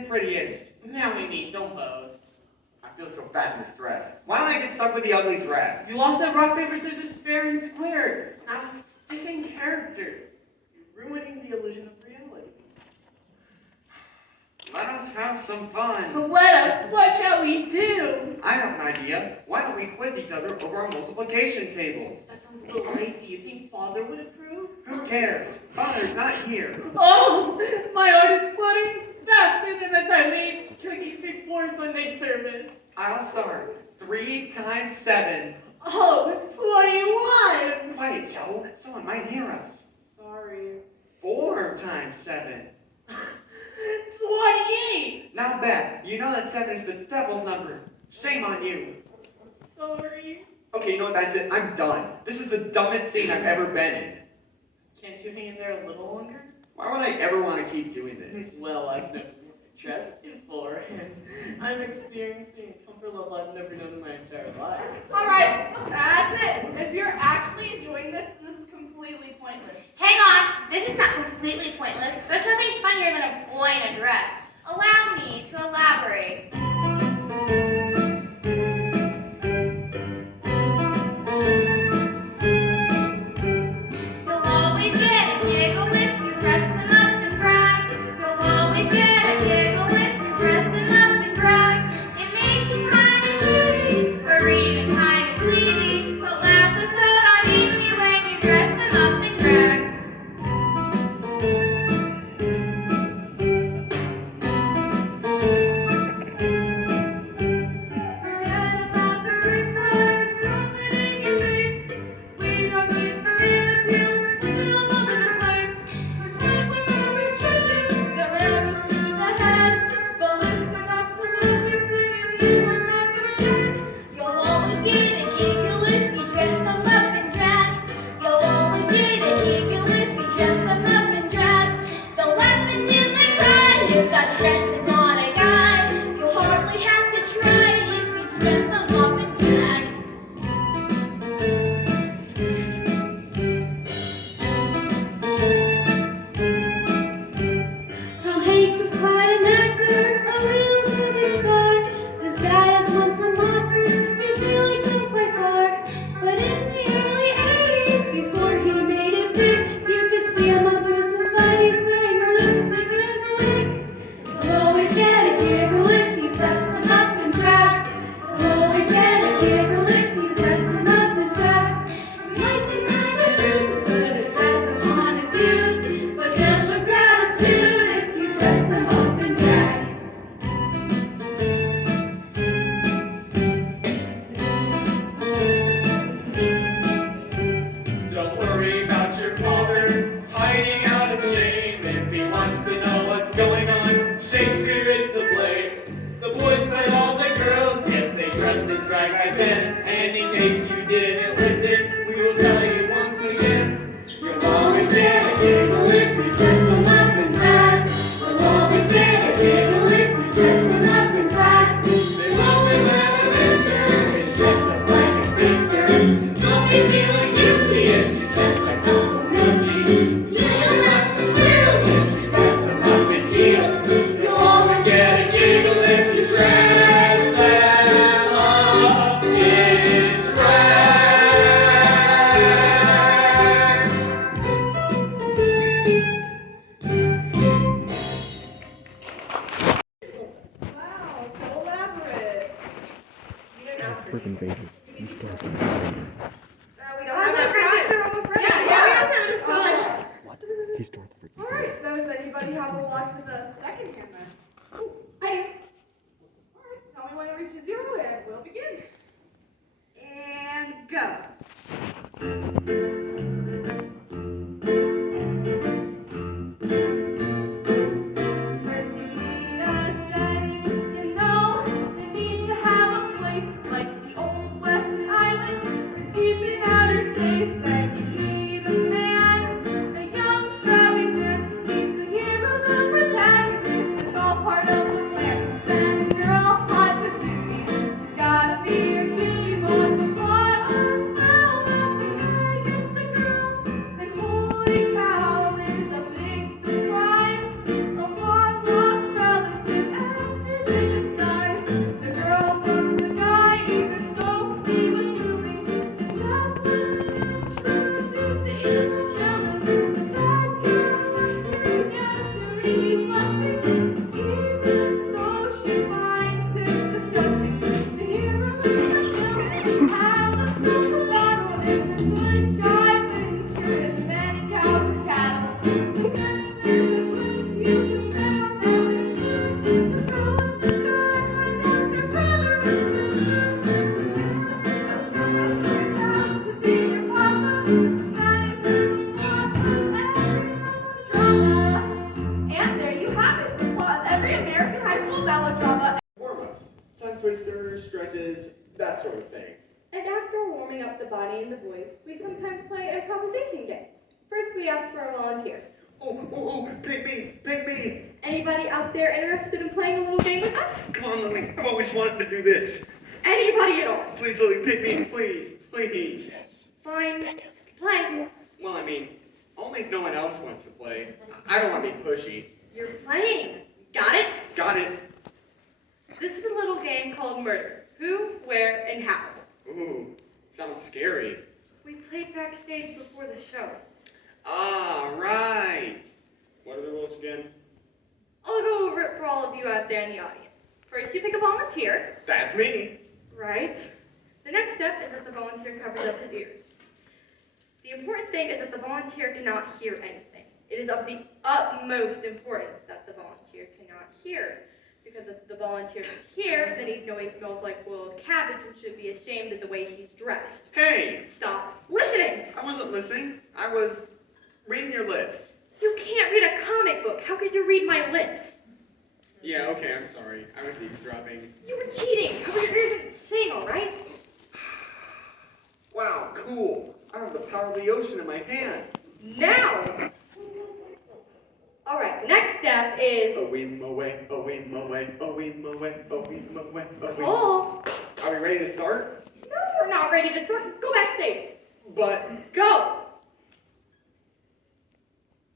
and prettiest. Now we need, don't boast. I feel so fat in this dress. Why don't I get stuck with the ugly dress? You lost that rock, paper, scissors, fair and square. Now stick in character. You're ruining the illusion of reality. Let us have some fun. But let us, what shall we do? I have an idea. Why don't we quiz each other over our multiplication tables? That sounds a little racy. You think Father would approve? Who cares? Father's not here. Oh, my heart is flooding faster than the time we ate cookies before Sunday service. I'll start. 3 times 7. Oh, 21. Quiet, Joe. Someone might hear us. Sorry. 4 times 7. 28. Not bad. You know that 7 is the devil's number. Shame on you. Sorry. Okay, you know what? That's it. I'm done. This is the dumbest scene I've ever been in. Can't you hang in there a little longer? Why would I ever want to keep doing this? Well, I've never dressed before, and I'm experiencing a comfort level I've never known in my entire life. Alright, that's it. If you're actually enjoying this, then this is completely pointless. Hang on, this is not completely pointless. There's nothing funnier than a boy in a dress. Allow me to elaborate. You'll always get a giggle if you dress them up and drag. You'll always get a giggle if you dress them up and drag. It makes you kind of cheesy, or even kind of sleazy, but laughs are put on easy when you dress them up and drag. Freaking Vader. You start with Vader. We don't have enough time. Yeah, we don't have enough time. What? He starts freaking Vader. Alright, so does anybody have a watch with a second hand then? I do. Alright, tell me when it reaches 0 and we'll begin. And go. Holy cow, there's a big surprise. A long lost relative every American high school melodrama. Warm-ups, tongue twisters, stretches, that sort of thing. And after warming up the body and the voice, we sometimes play improvisation games. First, we ask for a volunteer. Oh, pick me! Anybody out there interested in playing a little game with us? Come on, Lily, I've always wanted to do this. Anybody at all? Please, Lily, pick me, please. Fine. Play. Well, I mean, only if no one else wants to play. I don't want to be pushy. You're playing. Got it? Got it. This is a little game called Murder. Who, where, and how. Ooh, sounds scary. We played backstage before the show. Ah, right. What are the rules again? I'll go over it for all of you out there in the audience. First, you pick a volunteer. That's me. Right. The next step is that the volunteer covers up his ears. The important thing is that the volunteer cannot hear anything. It is of the utmost importance that the volunteer cannot hear. Because if the volunteer can hear, then he'd know he smells like boiled cabbage and should be ashamed of the way he's dressed. Hey, Stop listening! I wasn't listening. I was reading your lips. You can't read a comic book. How could you read my lips? Yeah, okay, I'm sorry. I was eavesdropping. You were cheating. Cover your ears and sing, all right? Wow, cool. I have the power of the ocean in my hand. Now! All right, the next step is... A whim away, a whim away, a whim away, a whim away, a whim. Hold. Are we ready to start? No, we're not ready to start. Go backstage. But Go!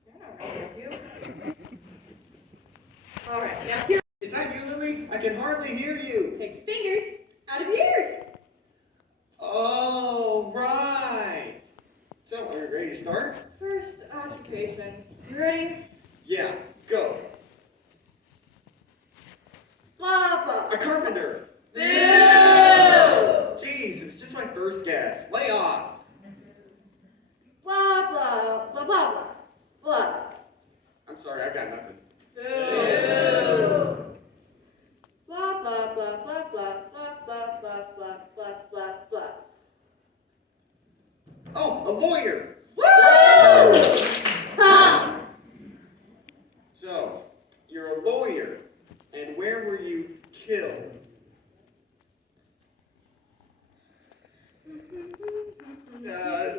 You're not ready, are you? All right, now here. is that you, Lily? I can hardly hear you. Take your fingers out of your ears. Oh, right. So, are we ready to start? First occupation. You ready? Yeah, go. Blah, blah. A carpenter. Boo! Jeez, it's just my first guess. Lay off. Blah, blah, blah, blah, blah. Blah. I'm sorry, I got nothing. Boo! Blah, blah, blah, blah, blah, blah, blah, blah, blah, blah, blah, blah. Oh, a lawyer. Woo! Ha! So, you're a lawyer, and where were you killed?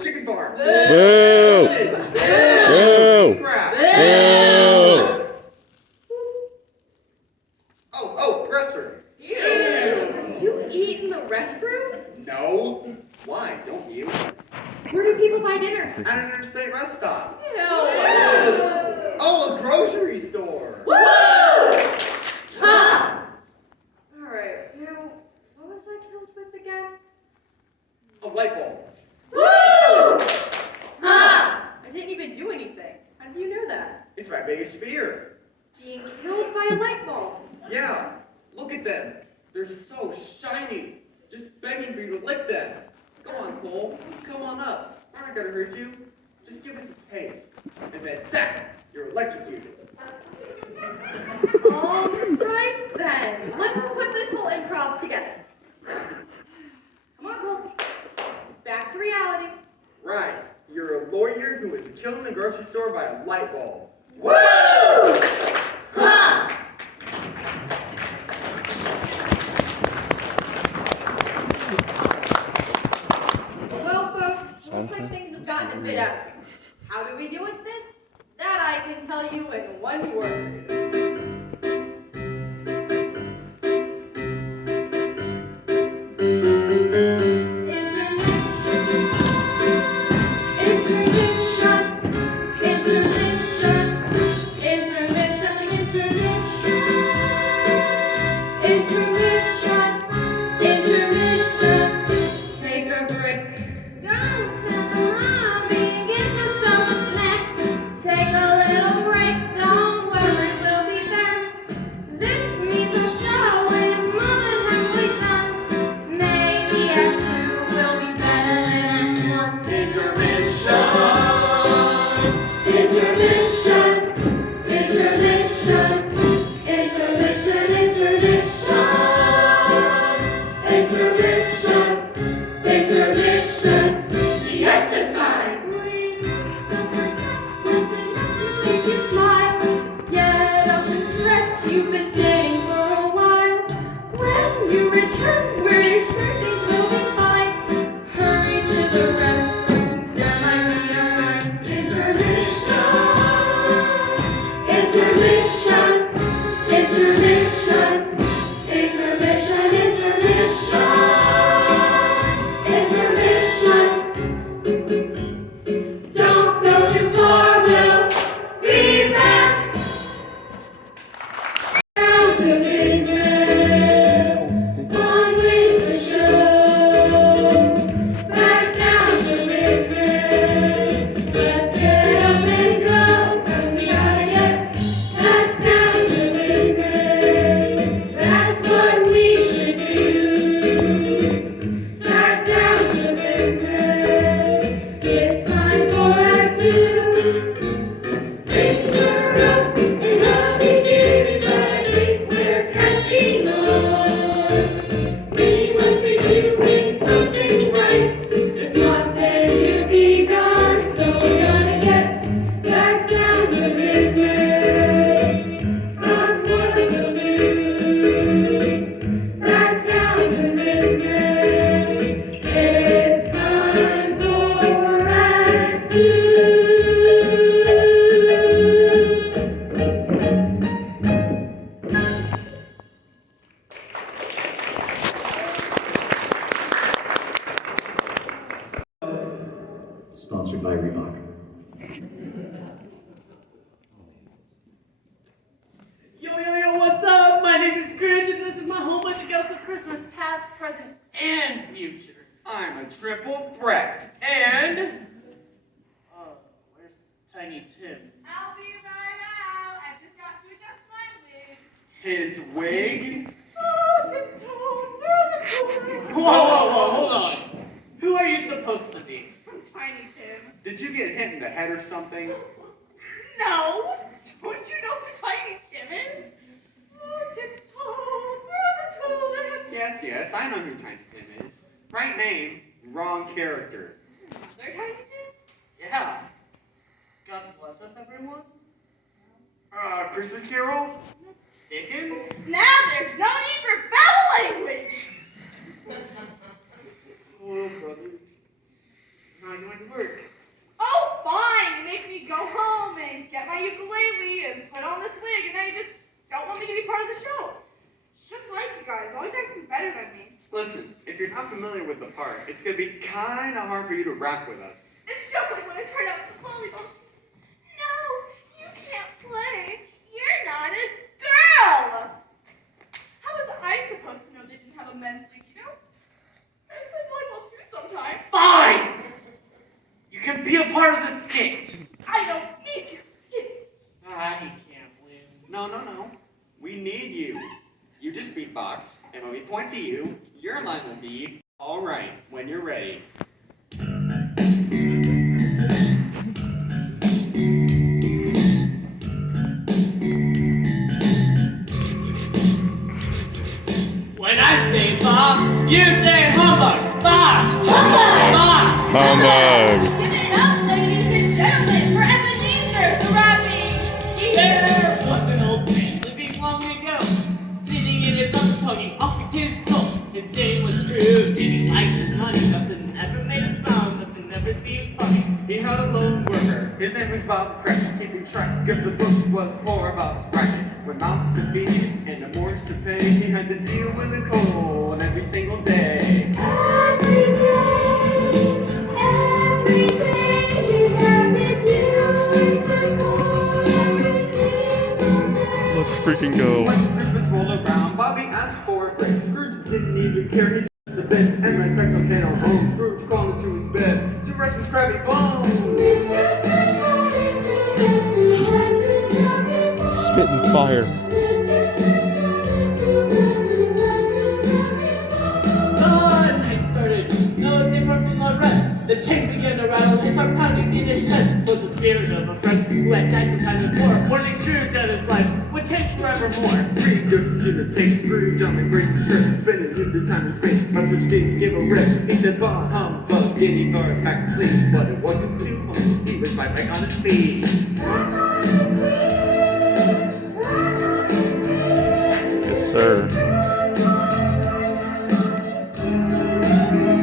Chicken farm. Boo! Boo! Crap. Boo! Oh, restroom. You eat in the restroom? No. Why? Don't you? Where do people buy dinner? At an interstate rest stop. Ew. Oh, a grocery store. Woo! Ha! Alright, now, what was I killed with again? A light bulb. Woo! Ha! I didn't even do anything. How do you know that? It's my biggest fear. Being killed by a light bulb. Yeah, look at them. They're so shiny. Just begging for you to lick them. Go on, Cole. Come on up. We're not gonna hurt you. Just give us a taste. And then, zap! You're electrocuted. Alright then. Let's put this whole improv together. Come on, Cole. Back to reality. Right. You're a lawyer who was killed in the grocery store by a light bulb. Woo! Ha! Well, folks, looks like things have gotten a bit out of hand. How do we deal with this? That I can tell you in one word. Intermission. triple threat. And, where's Tiny Tim? I'll be right out. I've just got to adjust my wig. His wig? Oh, tiptoe through the door. Whoa, hold on. Who are you supposed to be? I'm Tiny Tim. Did you get hit in the head or something? No. Don't you know who Tiny Tim is? Oh, tiptoe through the tulips. Yes, I know who Tiny Tim is. Right name, wrong character. Another Tiny Tim? Yeah. God bless us, everyone. Christmas Carol? Dickens? Now there's no need for foul language. Oh, brother. This is not going to work. Oh, fine. You make me go home and get my ukulele and put on this wig, and then you just don't want me to be part of the show. It's just like you guys, always acting better than me. Listen, if you're not familiar with the part, it's going to be kind of hard for you to rap with us. It's just like when I tried out for the volleyball team. No, you can't play. You're not a girl. How was I supposed to know they didn't have a men's league, you know? I play volleyball too sometimes. Fine! You can be a part of the skit. I don't need you. I can't win. No. We need you. You just beatbox, and when we point to you, your line will be, all right, when you're ready. When I say Bob, you say humbug. Bob! Humbug! Bob! Humbug. Give it up, ladies and gentlemen, for Ebenezer, the rapping There geezer. was an old man living long ago, sitting in his own tongue, off his skull. His name was Scrooge, and he liked his money. Nothing ever made him smile, nothing ever seemed funny. He had a lone worker, his name was Bob Crack. Keeping track of the books was poor Bob's racket. With mouths to feed and a mortgage to pay, he had to deal with the cold every single day. Every day you have to deal with the cold every single day. Let's freaking go. When Christmas rolled around, Bobby asked for a break. Scrooge didn't even care, he took the bed and let Crack's on head on home. Scrooge crawled into his bed to rest his crabby bones. Spitting fire. The night started, no different from the rest. The chain began to rattle, his heart pounding in his chest. Was the spirit of a friend who had died some time before. Warning Scrooge that his life would change forevermore. Three ghosts in the take Scrooge on the great trip, spinning into time and space. Buster didn't give a rest. He said, "Bah humbug," and he got back to sleep. But it wasn't too long. He was right back on his feet. Yes, sir.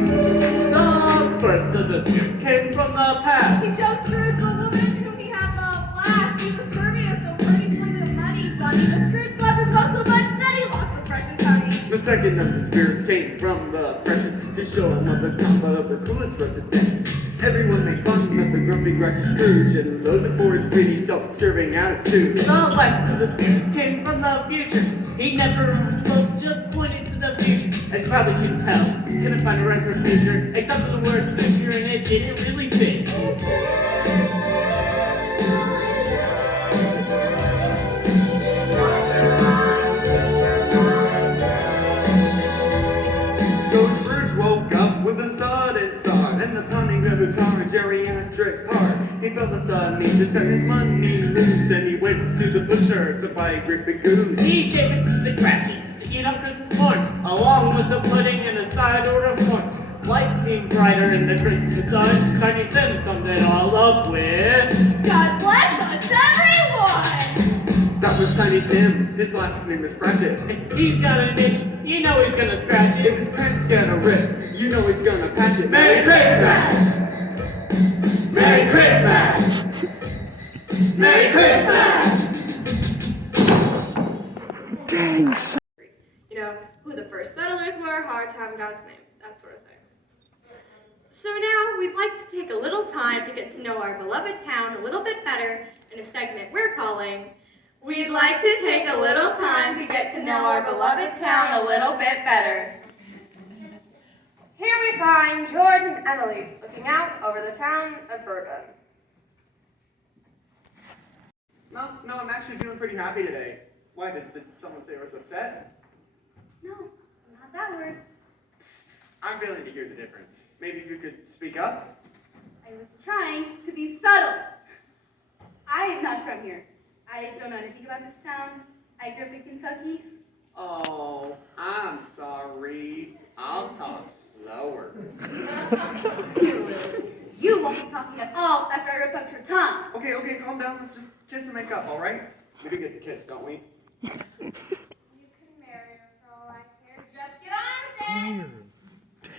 The first of the spirit came from the past. He showed Scrooge the woman whom he had the blast. She was curvy and so pretty, swinging money bunny. But Scrooge loved his love so much that he lost the precious honey. The second of the spirits came from the present to show him of the combo of the coolest resident. Everyone made fun of the grumpy grouchy Scrooge and loathed for his greedy, self-serving attitude. The last of the spirit came from the future. He never spoke, just pointed to the future. As probably you can tell, couldn't find a record feature, except for the word future, and it didn't really fit. So Scrooge woke up with a sudden start and the pounding of his heart, geriatric heart. He felt a sudden need to set his money loose, and he went to the butcher to buy a great big goose. He gave it to the crafties to eat up Christmas corn, along with the pudding and a side order of corn. Life seemed brighter in the Christmas sun. Tiny Tim summed it all up with, God bless us, everyone! That was Tiny Tim. His last name is Cratchit. he's got an itch, you know he's gonna scratch If it. his pants get a rip, you know he's gonna patch it. Merry Christmas! Merry Christmas! Merry Christmas! Dang. You know, who the first settlers were, how our town got its name, that sort of thing. So now we'd like to take a little time to get to know our beloved town a little bit better in a segment we're calling, We'd like to take a little time to get to know our beloved town a little bit better. Here we find George and Emily looking out over the town of Bourbon. No, I'm actually feeling pretty happy today. Why, did someone say I was upset? No, not that word. I'm failing to hear the difference. Maybe if you could speak up? I was trying to be subtle. I am not from here. I don't know anything about this town. I grew up in Kentucky. Oh, I'm sorry. I'll talk slower. You won't be talking at all after I rip out your tongue. Okay, calm down. Let's just kiss and make up, all right? We do get to kiss, don't we? You can marry her for all I care. Just get on with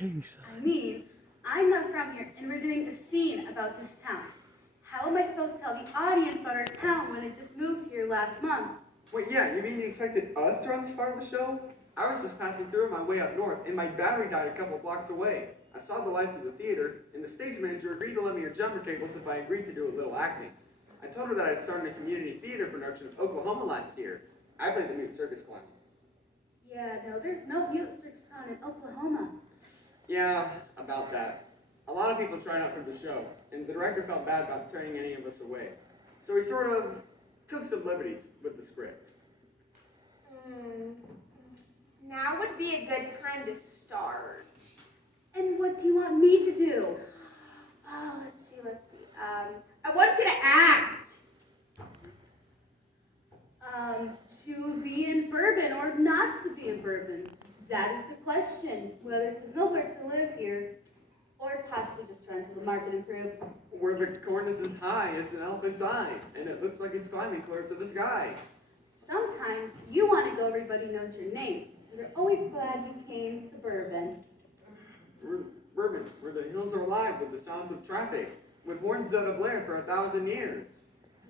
it. I mean, I'm not from here, and we're doing a scene about this town. How am I supposed to tell the audience about our town when it just moved here last month? Wait, yeah, you mean you expected us to run this part of the show? I was just passing through on my way up north, and my battery died a couple blocks away. I saw the lights of the theater, and the stage manager agreed to lend me her jumper cables if I agreed to do a little acting. I told her that I'd started a community theater production of Oklahoma last year. I played the mute circus clown. Yeah, no, there's no mute circus clown in Oklahoma. Yeah, about that. A lot of people tried out for the show, and the director felt bad about turning any of us away. So he sort of took some liberties with the script. Now would be a good time to start. And what do you want me to do? Oh, let's see. I want you to act. To be in Bourbon or not to be in Bourbon? That is the question. Whether there's nowhere to live here, or possibly just run till the market improves. Where the corn is as high as an elephant's eye, and it looks like it's climbing clear to the sky. Sometimes you want to go everybody knows your name, and they're always glad you came to Bourbon. Bourbon, where the hills are alive with the sounds of traffic, with horns that have blared for 1,000 years.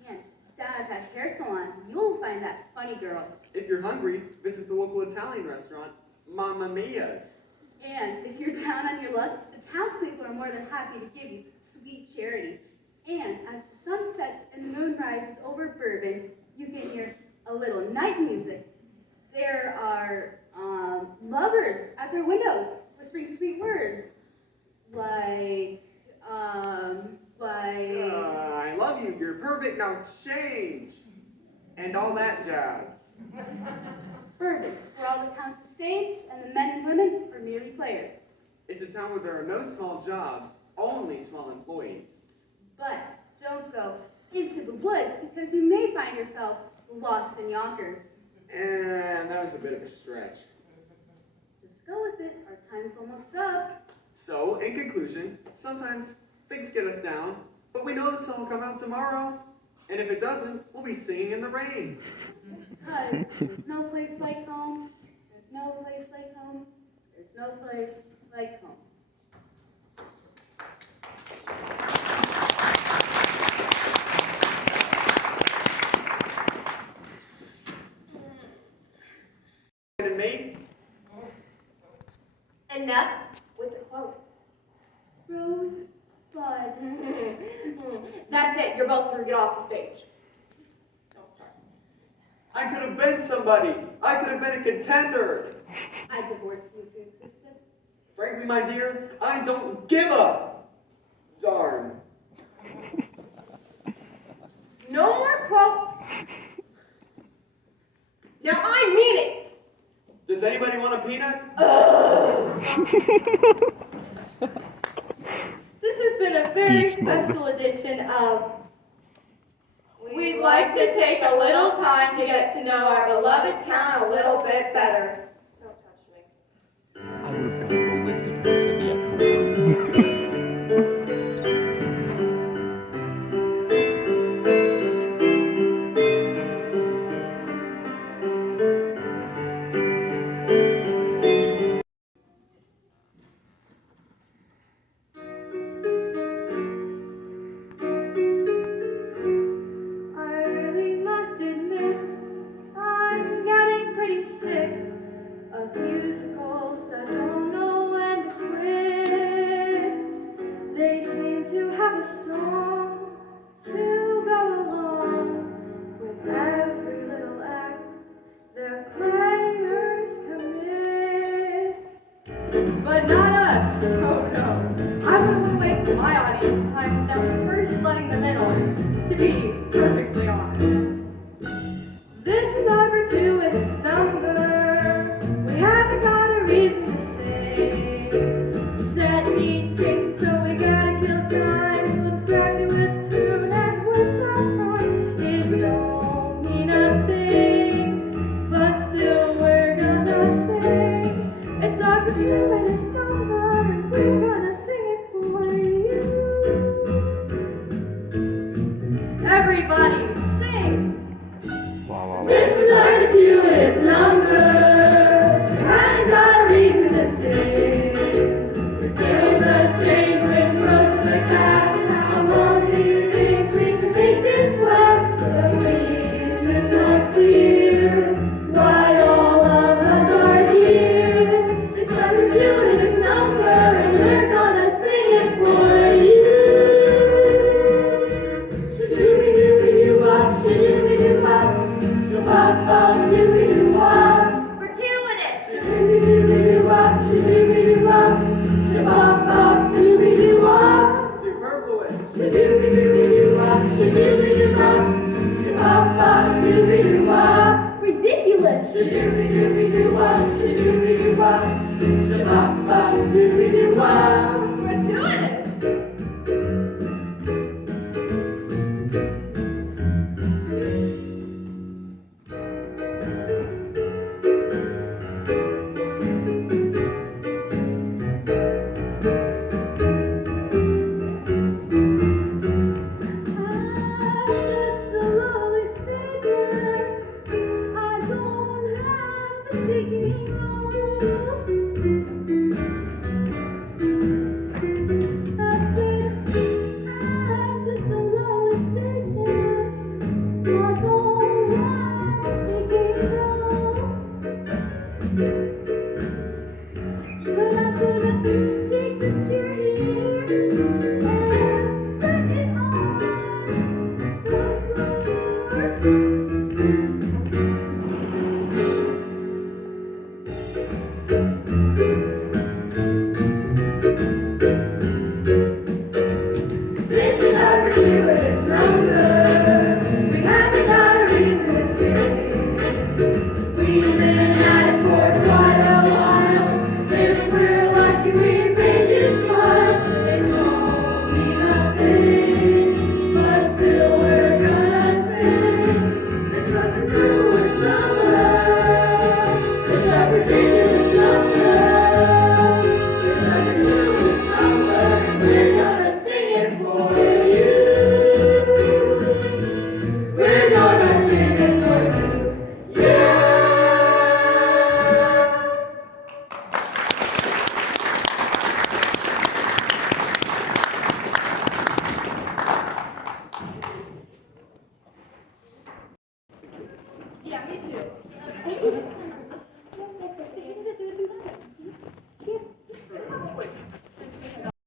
Man, down at that hair salon, you'll find that funny girl. If you're hungry, visit the local Italian restaurant, Mamma Mia's. And if you're down on your luck, the townspeople are more than happy to give you sweet charity. And as the sun sets and the moon rises over Bourbon, you can hear a little night music. There are lovers at their windows whispering sweet words like, I love you, you're perfect, now change! And all that jazz. Bourbon, where all the town's a stage and the men and women are merely players. It's a town where there are no small jobs, only small employees. But don't go into the woods because you may find yourself lost in Yonkers. And that was a bit of a stretch. Just go with it, our time's almost up. So, in conclusion, sometimes things get us down, but we know the sun will come out tomorrow. And if it doesn't, we'll be singing in the rain. Because there's no place like home, there's no place like home, there's no place like home. And me? Enough with the quotes. Rosebud. That's it. You're both going to get off the stage. Don't start. I could have been somebody. I could have been a contender. I divorced you if you existed. Frankly, my dear, I don't give a darn. No more quotes. Now I mean it. Does anybody want a peanut? This has been a very special edition of We'd like to take a little time to get to know our beloved town a little bit better. Don't touch me. I would have gone ballistic if I said the actual word. I really must admit, I'm getting pretty sick But not us. Oh no. I wouldn't waste my audience time without first letting them in on it, to be perfectly honest. This is our gratuitous number. We haven't got a reason to say. Set needs changing, so we gotta kill time. So distracted with tune and with our pride. It don't mean a thing, but still we're gonna sing. It's our gratuitous number, and we're gonna sing it for you. Everybody, sing! This is our gratuitous number. We haven't got a reason to sing. Fill the stage with most of the cast. How long do you think we can make this last? The reason's not clear why all of us are here. It's our gratuitous number, and we're gonna sing it for you. Shadooby-dooby-doo-wop, shadooby-doo-wop. Shabop-bop, doobie-doo-wop. Gratuitous. Shadooby-dooby-doo-wop, shadooby-doo-wop. Shabop-bop, doobie-doo-wop. Superfluous. Shadooby-dooby-doo-wop, shadooby-doo-wop. Shabop-bop, doobie-doo-wop. Ridiculous. Shadooby-dooby-doo-wop, shadooby-doo-wop. Shabop-bop, doobie-doo-wop. Gratuitous. Take this chair here and set it on the floor. This is our gratuitous number. We haven't got a reason to sing. We've been at it for quite a while. If we're lucky, we make it smile. It won't mean a thing, but still we're gonna sing. It's our gratuitous number. It's our gratuitous number. It's our gratuitous number. And we're gonna sing it for you. We're gonna sing it for you. Yeah! Yeah, me too.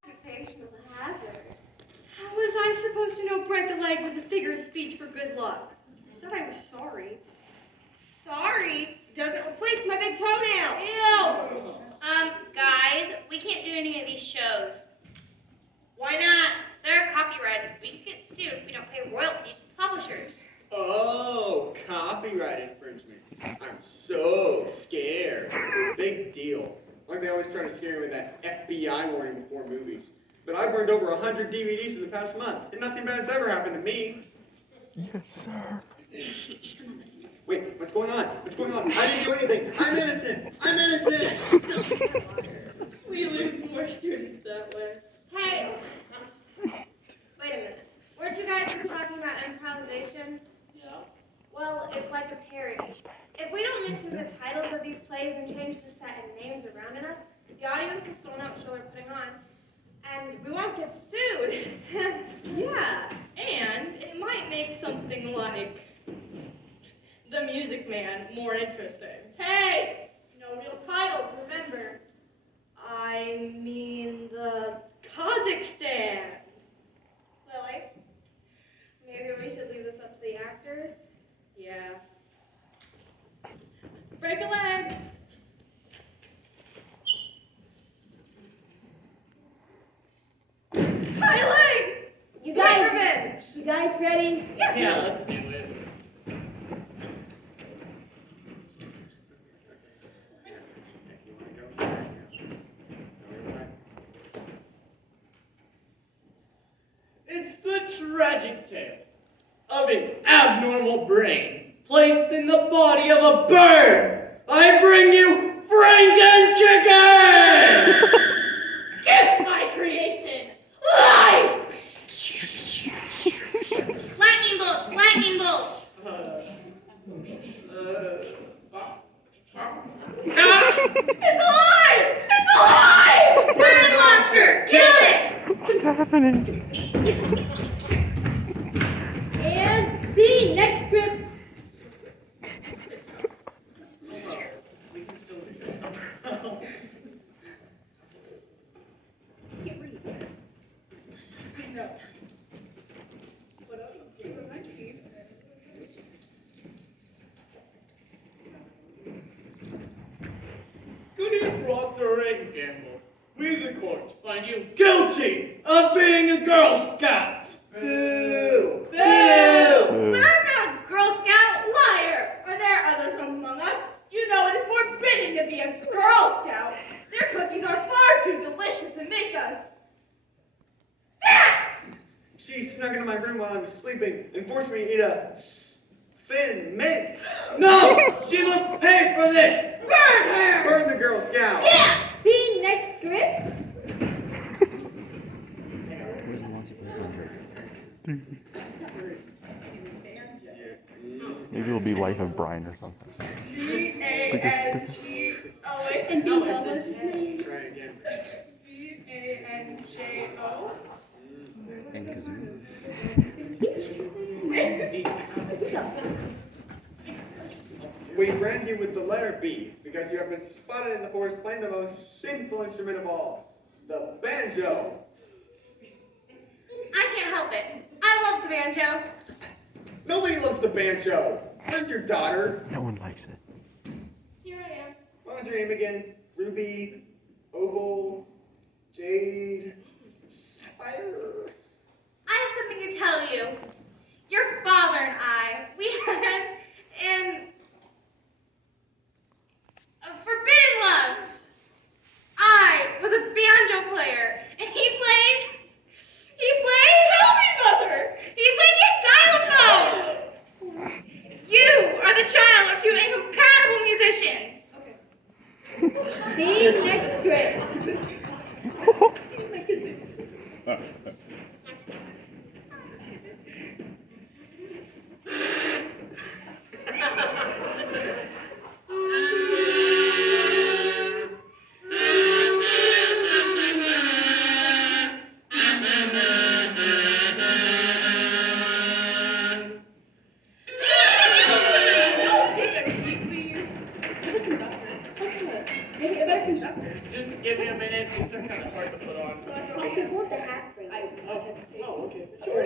Occupational hazard. How was I supposed to know break a leg was a figure of speech for good luck? I said I was sorry. Sorry, doesn't replace my big toenail. Ew! Guys, we can't do any of these shows. Why not? They're copyrighted. We could get sued if we don't pay royalties to the publishers. Oh, copyright infringement. I'm so scared. Big deal. Like they always try to scare me with that FBI warning before movies. But I've burned over 100 DVDs in the past month, and nothing bad's ever happened to me. Yes, sir. Wait, what's going on? What's going on? I didn't do anything. I'm innocent. I'm innocent. We lose more students that way. Hey, wait a minute. Weren't you guys just talking about improvisation? Yeah. Well, it's like a parody. If we don't mention the titles of these plays and change the set and names around enough, the audience will still know what show we're putting on, and we won't get sued. Yeah, and it might make something like The Music Man more interesting. Hey, no real titles, remember. I mean the Kazakhstan. Lily, maybe we should leave this up to the actors. Yeah. Break a leg. tragic tale of an abnormal brain placed in the body of a bird. I bring you Franken Chicken! Give my creation life! Lightning bolts, lightning bolts. It's alive! It's alive! Bird monster, kill it! What's happening? And scene, next script. Good evening, Proctor and Gamble. We, the court, find you guilty of being a Girl Scout. Boo! Boo! But I'm not a Girl Scout. Liar! Are there others among us? You know it is forbidden to be a Girl Scout. Their cookies are far too delicious and make us fat! She snuck into my room while I was sleeping and forced me to eat a thin mint. No! She must pay for this! Burn her! Burn the Girl Scout. Yeah! Scene, next script. Where's the Monty Python joke? Maybe it'll be Life of Brian or something. B-A-N-G-O. Wait, And no, B-O, what's his name? Try again. B-A-N-J-O. And Kazoo. We brand you with the letter B because you have been spotted in the forest playing the most sinful instrument of all, the banjo. I can't help it. I love the banjo. Nobody loves the banjo. Where's your daughter? No one likes it. Here I am. What was your name again? Ruby, Opal, Jade, Sapphire? I have something to tell you. Your father and I, we had a forbidden love. I was a banjo player, and he played. Tell me, Mother! He played the xylophone. You are the child of two incompatible musicians. Scene, next script. Just give me a minute. These are kind of hard to put on. Okay, hold the hat for you. Oh, okay. Sure.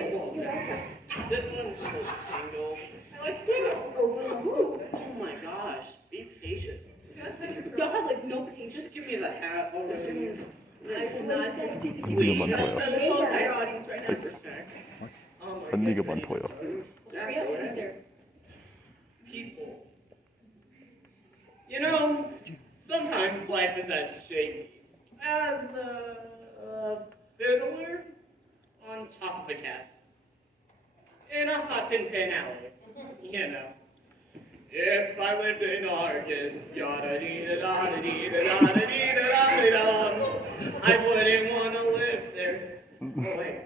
This one's single. I like tingles. Oh my gosh. Be patient. Y'all have like no patience. Just give me the hat already. I will not hesitate to give Liga you Montoya. this whole entire audience right now. Oh my Liga goodness. Montoya. Hurry up, Peter. People. You know, sometimes life is as shaky as a fiddler on top of a cat in a hot tin pan alley. You know. If I lived in Argus, yada dee da da da dee da da da dee da da da da, I wouldn't want to live there. Oh wait.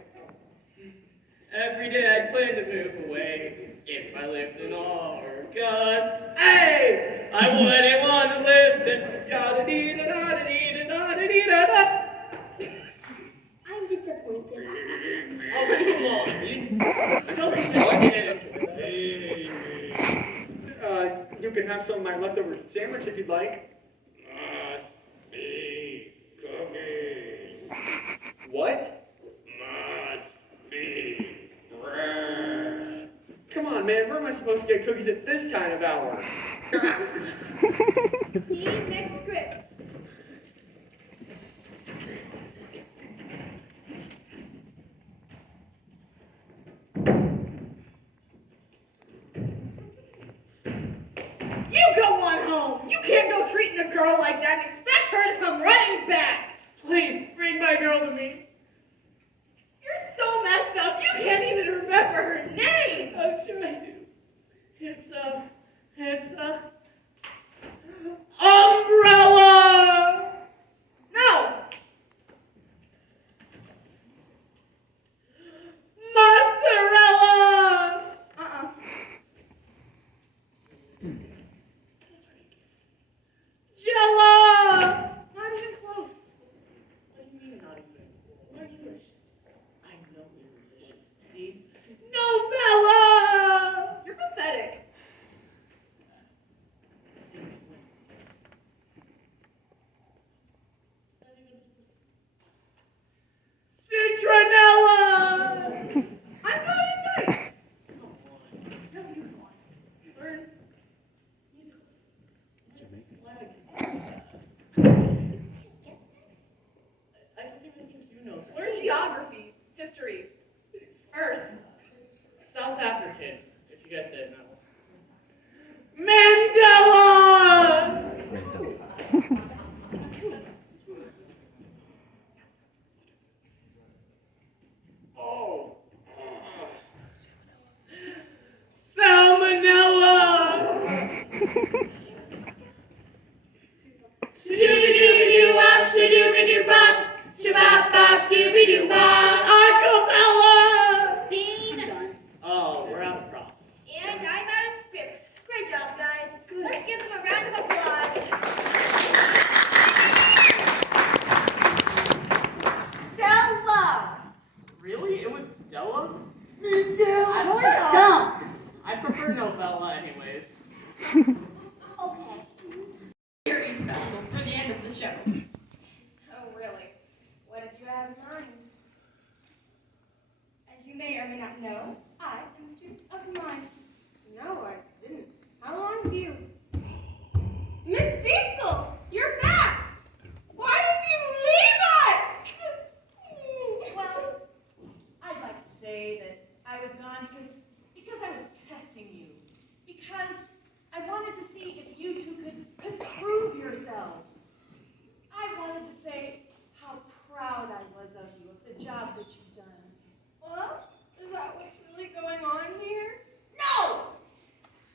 Every day I'd plan to move away if I lived in Argus. Hey! I wouldn't want to live there. Yada dee da da da dee da da da dee da da. I'm disappointed. Oh, come on. Don't be disappointed. You can have some of my leftover sandwich if you'd like. Must be cookies. What? Must be bread. Come on, man. Where am I supposed to get cookies at this kind of hour? Scene, next script. You go on home. You can't go treating a girl like that and expect her to come running back. Please, bring my girl to me. You're so messed messed up. You can't even remember her name. Oh, sure I do. It's Umbrella! No. Mozzarella! Uh-uh. Jell-O! Not even close. What do you mean not even? Learn English. I know English. See? Novella! You're pathetic. Citronella! I'm going inside. Come on. No, you go on. Learn musicals. Flag. I don't even think you know that. Learn geography, history, Earth. South African, if you guys didn't know. Mandela! Random. Oh. Salmonella! Shadooby-dooby-doo-wop, shadooby-doo-bop, shabop-bop, dooby-doo-wop, acapella! Scene. Oh, we're out of props. And I'm out of script. Great job, guys. Let's give them a round of applause. Stella. Really? It was Stella? I prefer novella anyways. Okay. Very special for the end of the show. Oh, really? What did you have in mind? As you may or may not know, I am a student of mine. No, I didn't. How long have you? Miss Dietzel, you're back. Why did you leave us? Well, I'd like to say that I was gone because I was testing you. Because I wanted to see if you two could prove yourselves. I wanted to say how proud I was of you, of the job that you've done. Well, is that what's really going on here? No!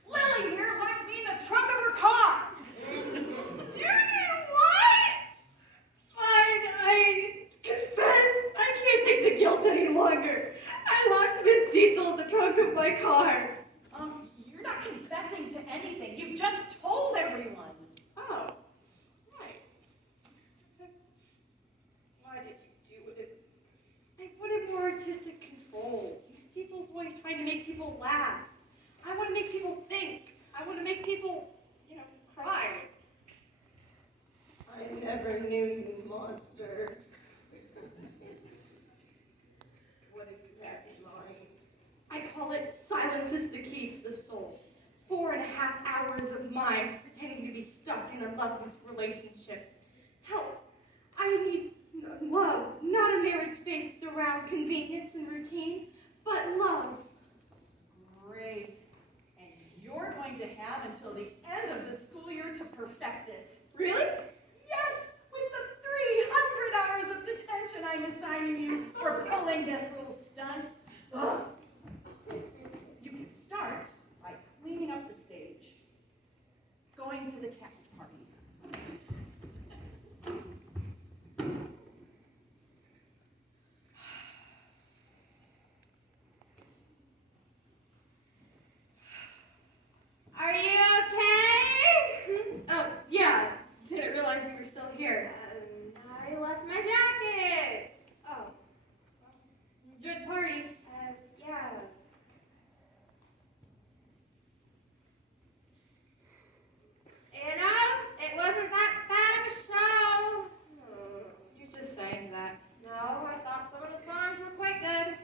Lily here locked me in the trunk of her car! You did what? I confess, I can't take the guilt any longer. I locked Miss Dietzel in the trunk of my car. You're not confessing to anything. You just told everyone. Oh, right. Why did you do it? I wanted more artistic control. Miss Dietzel's always trying to make people laugh. I want to make people think. I want to make people, cry. I never knew you, monster. What do you have in mind? I call it silence is the key to the soul. 4.5 hours of mimes pretending to be stuck in a loveless relationship. Help! I need love, not a marriage based around convenience and routine, but love. Great. And you're going to have until the end of the school year to perfect it. Really? Yes, with the 300 hours of detention I'm assigning you for pulling this little stunt. Ugh. You can start by cleaning up the stage, going to the cast party. Are you okay? Oh, yeah. Didn't realize you were still here. I left my jacket. Oh, Enjoy the party. yeah. It wasn't that bad of a show. You're just saying that. No, I thought some of the songs were quite good.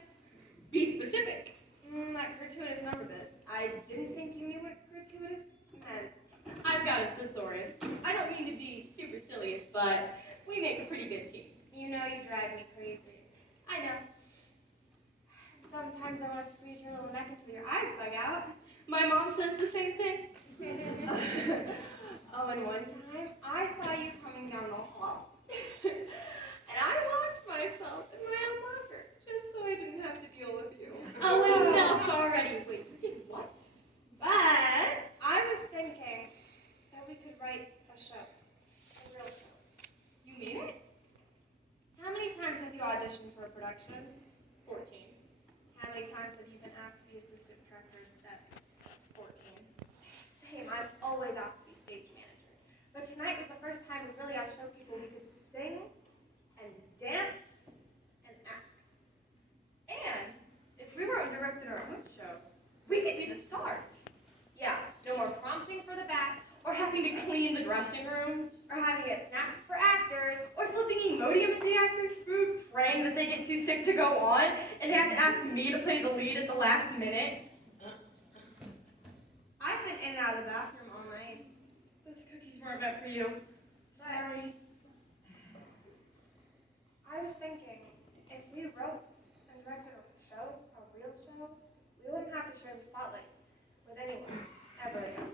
Be specific. That gratuitous number bit. I didn't think you knew what gratuitous meant. I've got a thesaurus. I don't mean to be supercilious, but we make a pretty good team. You know you drive me crazy. I know. Sometimes I want to squeeze your little neck until your eyes bug out. My mom says the same thing. Oh, and one time I saw you coming down the hall. And I locked myself in my own locker just so I didn't have to deal But tonight was the first time we really had to show people we could sing and dance and act. And if we wrote and directed our own show, we could be the stars. Yeah, no more prompting for the back, or having to clean the dressing rooms, Or having to get snacks for actors. or slipping Imodium into the actors' food, praying that they get too sick to go on, and they have to ask me to play the lead at the last minute. I've been in and out of the bathroom all night. Those cookies weren't meant for you. Sorry. I was thinking, if we wrote and directed a show, a real show, we wouldn't have to share the spotlight with anyone ever again.